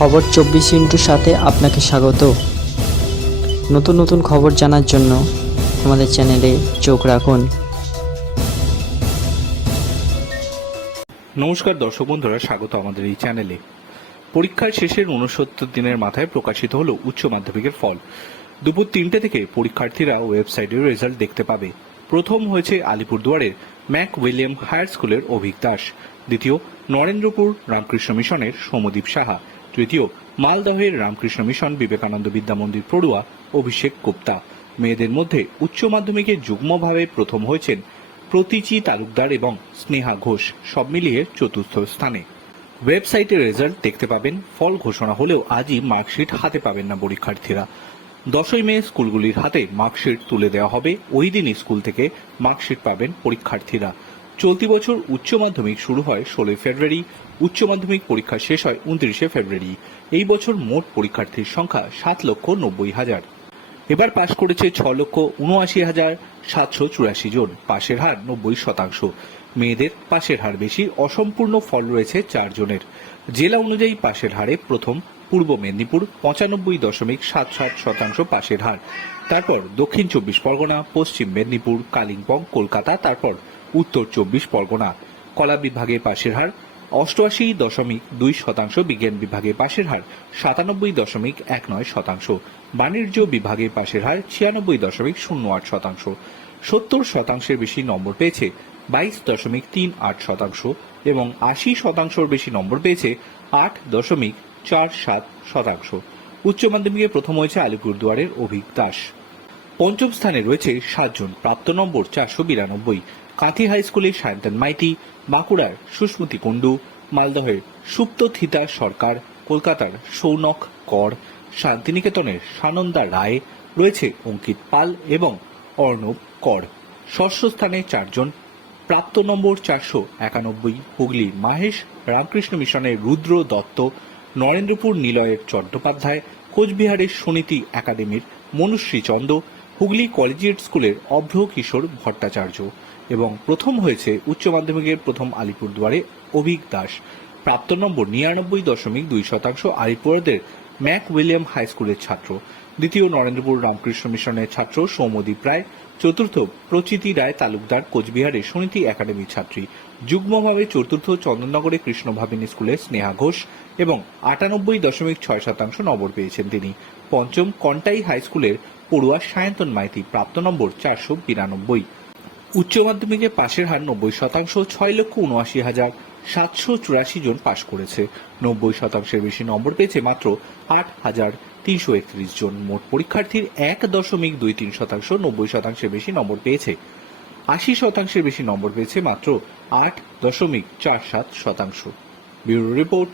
খবর 24 সাথে আপনাকে স্বাগত। নতুন নতুন খবর জানার জন্য আমাদের চ্যানেলে চোখ রাখুন। নমস্কার দর্শক বন্ধুরা, স্বাগত আমাদের এই চ্যানেলে। পরীক্ষার শেষের 69 দিনের মাথায় প্রকাশিত হলো উচ্চ মাধ্যমিকের ফল। দুপুর 3টে থেকে পরীক্ষার্থীরা ওয়েবসাইটে রেজাল্ট দেখতে পাবে। প্রথম হয়েছে আলিপুরদুয়ারের ম্যাক উইলিয়াম হায়ার স্কুলের অভিক দাস, দ্বিতীয় নরেন্দ্রপুর রামকৃষ্ণ মিশনের সৌম্যদীপ সাহা, তৃতীয় মালদহের রামকৃষ্ণ মিশন বিবেকানন্দ বিদ্যা মন্দির পড়ুয়া অভিষেক গুপ্তা। মেয়েদের মধ্যে উচ্চ মাধ্যমিকে যুগ্মভাবে প্রথম হয়েছেন প্রতীচি তালুকদার এবং স্নেহা ঘোষ, সব মিলিয়ে চতুর্থ স্থানে। ওয়েবসাইটে রেজাল্ট দেখতে পাবেন। ফল ঘোষণা হলেও আজই মার্কশিট হাতে পাবেন না পরীক্ষার্থীরা। 10ই মে স্কুলগুলির হাতে মার্কশিট তুলে দেওয়া হবে। ওই দিনই স্কুল থেকে মার্কশিট পাবেন পরীক্ষার্থীরা। চলতি বছর উচ্চ মাধ্যমিক শুরু হয় 16 ফেব্রুয়ারি, উচ্চ মাধ্যমিক পরীক্ষা শেষ হয় 29 ফেব্রুয়ারি। এই বছর মোট পরীক্ষার্থীর সংখ্যা 7,90,000। এবার পাশ করেছে 6,79,784 জন। পাশের হার 90%। মেয়েদের পাশের হার বেশি, অসম্পূর্ণ ফল রয়েছে 4 জনের। জেলা অনুযায়ী পাশের হারে প্রথম পূর্ব মেদিনীপুর 95.77% পাশের হার, তারপর দক্ষিণ 24 পরগনা, পশ্চিম মেদিনীপুর, কালিম্পং, কলকাতা, তারপর উত্তর 24 পরগনা। কলা বিভাগে পাশের হার 88.2%, বিজ্ঞান বিভাগে পাশের হার 97.19%, বাণিজ্য বিভাগে পাশের হার 96.08%। 70% বেশি নম্বর পেয়েছে 22.38% এবং 80% বেশি নম্বর পেয়েছে 8.47%। উচ্চ মাধ্যমিকে প্রথম হয়েছে আলিপুরদুয়ারের অভিক দাস। পঞ্চম স্থানে রয়েছে 7 জন, প্রাপ্ত নম্বর 492। কাঁথি হাই স্কুলের সায়ন্তন মাইতি, বাঁকুড়ার সুস্মতি কুণ্ডু, মালদহের সুপ্ত থিতা সরকার, কলকাতার সৌনক কর, শান্তিনিকেতনের সানন্দা রায়, রয়েছে অঙ্কিত পাল এবং অর্ণব কর। ষষ্ঠ স্থানে 4 জন, প্রাপ্ত নম্বর 491। হুগলির মাহেশ রামকৃষ্ণ মিশনের রুদ্র দত্ত, নরেন্দ্রপুর নিলয়ের চট্টোপাধ্যায়, কোচবিহারের সুনীতি একাডেমির মনুশ্রী চন্দ, হুগলি কলেজিয়েট স্কুলের অভ্র কিশোর ভট্টাচার্য। এবং প্রথম হয়েছে উচ্চ মাধ্যমিকের প্রথম আলিপুরদুয়ারে অভিক দাস। প্রাপ্ত নম্বর 99.2%, আলিপুরদের ম্যাক উইলিয়াম হাই স্কুলের ছাত্র। দ্বিতীয় নরেন্দ্রপুর রামকৃষ্ণ মিশনের ছাত্র সৌম্যদীপ রায়। চতুর্থ প্রচিতি রায় তালুকদার, কোচবিহারের সুনীতি একাডেমির ছাত্রী। যুগ্মভাবে চতুর্থ চন্দননগরে কৃষ্ণভাবিনী স্কুলের স্নেহা ঘোষ এবং 98.6% নম্বর পেয়েছেন তিনি। পঞ্চম কন্টাই হাই স্কুলের পড়ুয়া সায়ন্তন মাইতি, প্রাপ্ত নম্বর 492। উচ্চ মাধ্যমিকে পাশের হার 90%, 6,79,784 জন পাশ করেছে। 90%-এর বেশি নম্বর পেয়েছে মাত্র 8,331 জন। মোট পরীক্ষার্থীর 1.23%, 90%-এর বেশি নম্বর পেয়েছে। 80%-এর বেশি নম্বর পেয়েছে মাত্র 8.47%। Bureau report,